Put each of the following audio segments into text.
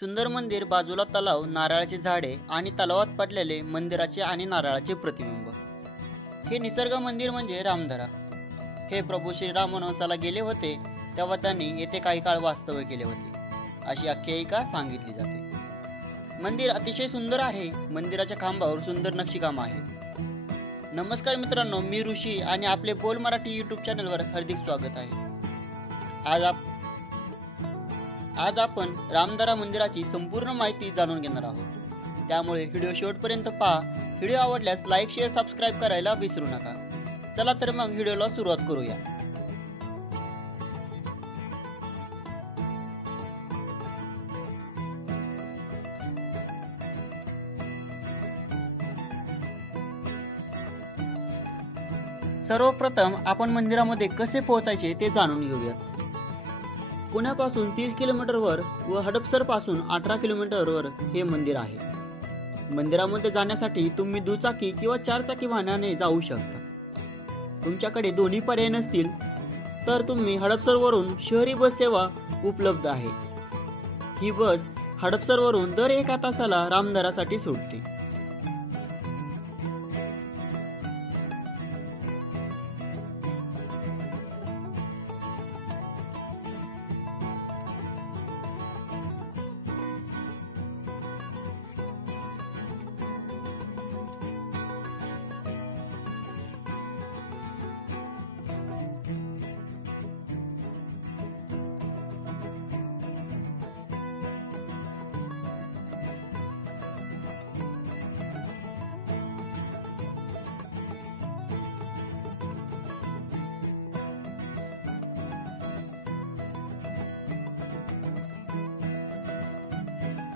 सुंदर मंदिर, बाजूला तलाव, नारळाची झाडे आणि तलावात पडलेले मंदिराचे आणि नारळाचे प्रतिबिंब. हे निसर्ग मंदिर म्हणजे रामधरा. हे प्रभू श्रीराम वनवासाला गेले होते तेव्हा त्यांनी येथे काही काळ वास्तव्य केले होते, अशी आख्यायिका सांगितली जाते. मंदिर अतिशय सुंदर आहे. मंदिराच्या खांबावर सुंदर नक्षीकाम आहे. नमस्कार मित्रांनो, मी ऋषी आणि आपले बोल मराठी यूट्यूब चॅनलवर हार्दिक स्वागत आहे. आज आपण रामधरा मंदिराची संपूर्ण माहिती जाणून घेणार आहोत. त्यामुळे व्हिडिओ शेवटपर्यंत पहा. व्हिडिओ आवडल्यास लाईक, शेअर, सबस्क्राईब करायला विसरू नका. चला तर मग व्हिडिओला सुरुवात करूया. सर्वप्रथम आपण मंदिरामध्ये कसे पोहोचायचे ते जाणून घेऊयात. पुण्यापासून 30 किलोमीटरवर व हडपसर पासून 18 किलोमीटरवर हे मंदिर आहे. मंदिरामध्ये जाण्यासाठी तुम्ही दुचाकी किंवा 4 चाकी वाहनाने जाऊ शकता. तुमच्याकडे दोन्ही पर्याय नसतील तर तुम्ही हडपसरवरून शहरी बस सेवा उपलब्ध आहे. ही बस हडपसरवरून दर 1 तासाला रामधरासाठी सुटते.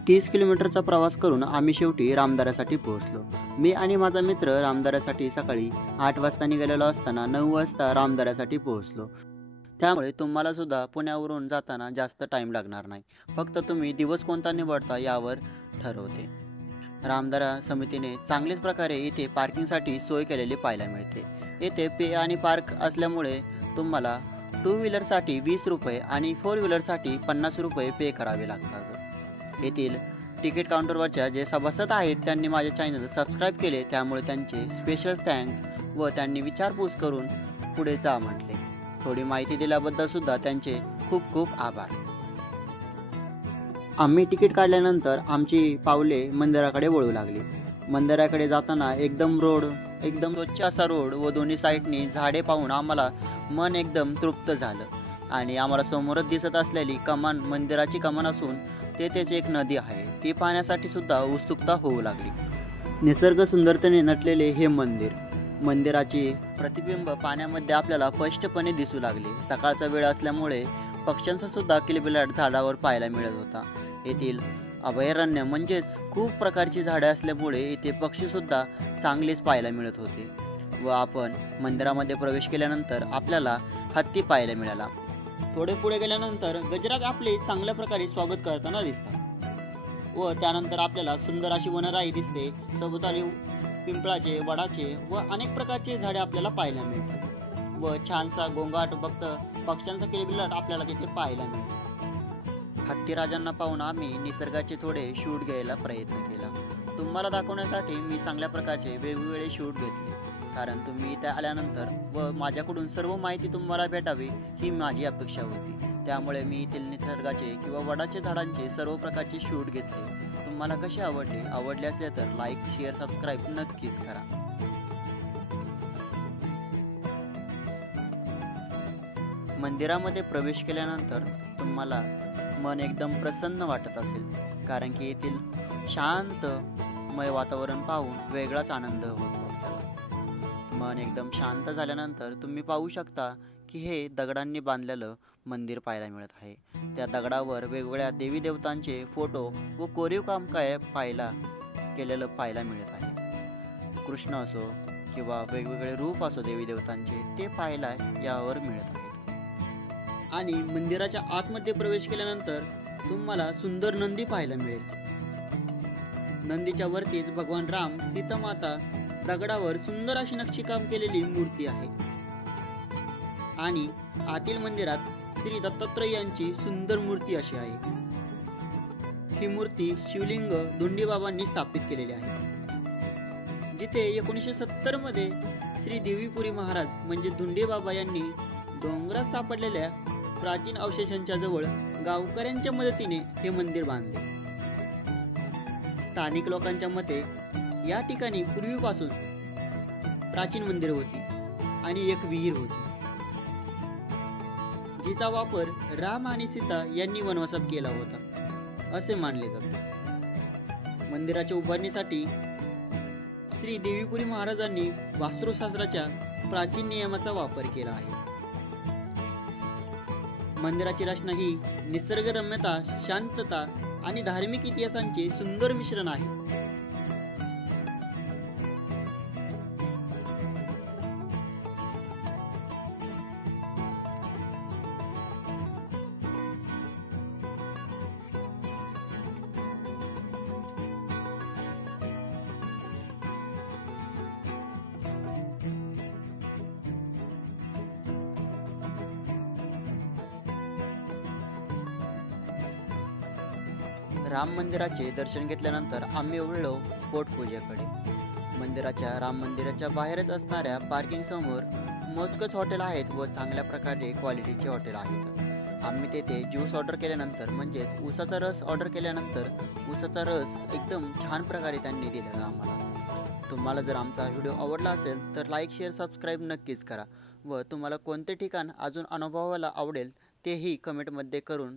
तीस किलोमीटरचा प्रवास करून आम्ही शेवटी रामधऱ्यासाठी पोहोचलो. मी आणि माझा मित्र रामधऱ्यासाठी सकाळी 8 वाजता निघालेलो असताना 9 वाजता रामधऱ्यासाठी पोहोचलो. त्यामुळे तुम्हाला सुद्धा पुण्यावरून जाताना जास्त टाईम लागणार नाही. फक्त तुम्ही दिवस कोणता निवडता यावर ठरवते. रामधरा समितीने चांगल्याच प्रकारे इथे पार्किंगसाठी सोय केलेली पाहायला मिळते. येथे पे आणि पार्क असल्यामुळे तुम्हाला 2 व्हीलरसाठी 20 रुपये आणि 4 व्हीलरसाठी 50 रुपये पे करावे लागतात. येथील तिकीट काउंटरवरच्या जे सभासद आहेत त्यांनी माझे चॅनल सबस्क्राईब केले, त्यामुळे त्यांचे स्पेशल थँक्स व त्यांनी विचारपूस करून पुढे जा म्हटले. थोडी माहिती दिल्याबद्दल सुद्धा त्यांचे खूप खूप आभार. आम्ही तिकीट काढल्यानंतर आमची पावले मंदिराकडे वळू लागली. मंदिराकडे जाताना एकदम स्वच्छ असा रोड व दोन्ही साईडनी झाडे पाहून आम्हाला मन एकदम तृप्त झालं. आणि आम्हाला समोरच दिसत असलेली कमान मंदिराची कमान असून तेथेच एक नदी आहे, ती पाहण्यासाठी सुद्धा उत्सुकता होऊ लागली. निसर्ग सुंदरतेने नटलेले हे मंदिराची प्रतिबिंब पाण्यामध्ये आपल्याला स्पष्टपणे दिसू लागले. सकाळचा वेळ असल्यामुळे पक्ष्यांचा सुद्धा किलबिलाट झाडावर पाहायला मिळत होता. येथील अभयारण्य म्हणजेच खूप प्रकारची झाडे असल्यामुळे येथे पक्षी सुद्धा चांगलेच पाहायला मिळत होते. व आपण मंदिरामध्ये प्रवेश केल्यानंतर आपल्याला हत्ती पाहायला मिळाला. थोडे पुढे गेल्यानंतर गजराज आपले चांगल्या प्रकारे स्वागत करताना दिसतात व त्यानंतर आपल्याला सुंदर अशी वनराई दिसते. सभोवताली पिंपळाचे, वडाचे व अनेक प्रकारचे झाडे आपल्याला पाहायला मिळतात व छानसा गोंगाट भक्त पक्ष्यांचा किलबिलाट आपल्याला तिथे पाहायला मिळतो. हत्तीराजांना पाहून आम्ही निसर्गाचे थोडे शूट घ्यायला प्रयत्न केला. तुम्हाला दाखवण्यासाठी मी चांगल्या प्रकारचे वेगवेगळे शूट घेतले, कारण तुम्ही इथे आल्यानंतर व माझ्याकडून सर्व माहिती तुम्हाला भेटावी ही माझी अपेक्षा होती. त्यामुळे मी येथील निसर्गाचे किंवा वडाचे झाडांचे सर्व प्रकारचे शूट घेतले. तुम्हाला कसे आवडले असले तर लाईक, शेअर, सबस्क्राईब नक्कीच करा. मंदिरामध्ये प्रवेश केल्यानंतर तुम्हाला मन एकदम प्रसन्न वाटत असेल, कारण की येथील शांतमय वातावरण पाहून वेगळाच आनंद होतो. मन एकदम शांत झाल्यानंतर तुम्ही पाहू शकता की हे दगडांनी बांधलेलं मंदिर पाहायला मिळत आहे. त्या दगडावर वेगवेगळ्या देवी देवतांचे फोटो व कोरीव काम पाहायला मिळत आहे. कृष्ण असो किंवा वेगवेगळे रूप असो देवी देवतांचे, ते पाहायला यावर मिळत आहेत. आणि मंदिराच्या आतमध्ये प्रवेश केल्यानंतर तुम्हाला सुंदर नंदी पाहायला मिळेल. नंदीच्या वरतीच भगवान राम, सीता माता, दगडावर सुंदर अशी नक्षीकाम केलेली मूर्ती आहे. आणि आतील मंदिरात श्री दत्तात्रय यांची सुंदर मूर्ती अशी आहे. ही मूर्ती शिवलिंग धुंडीबाबांनी स्थापित केलेली आहे, जिथे 1970 मध्ये श्री देवीपुरी महाराज म्हणजे धुंडीबाबा यांनी डोंगरात सापडलेल्या प्राचीन अवशेषांच्या जवळ गावकऱ्यांच्या मदतीने हे मंदिर बांधले. स्थानिक लोकांच्या मते या ठिकाणी पूर्वीपासून प्राचीन मंदिर होती आणि एक विहीर होती, जिचा वापर राम आणि सीता यांनी वनवासात केला होता असे मानले जाते. मंदिराच्या उभारणीसाठी श्री देवीपुरी महाराजांनी वास्तुशास्त्राच्या प्राचीन नियमाचा वापर केला आहे. मंदिराची रचना ही निसर्गरम्यता, शांतता आणि धार्मिक इतिहासांचे सुंदर मिश्रण आहे. राम मंदिराचे दर्शन घेतल्यानंतर आम्ही वळलो पोटपूजेकडे. राम मंदिराच्या बाहेरच असणाऱ्या पार्किंग समोर मोजकच हॉटेल आहेत व चांगल्या प्रकारे क्वालिटीचे हॉटेल आहेत. आम्ही तेथे ज्यूस ऑर्डर केल्यानंतर म्हणजेच ऊसाचा रस ऑर्डर केल्यानंतर ऊसाचा रस एकदम छान प्रकारे त्यांनी दिलेला आम्हाला. तुम्हाला जर आमचा व्हिडिओ आवडला असेल तर लाईक, शेअर, सबस्क्राईब नक्कीच करा व तुम्हाला कोणते ठिकाण अजून अनुभवायला आवडेल तेही कमेंटमध्ये करून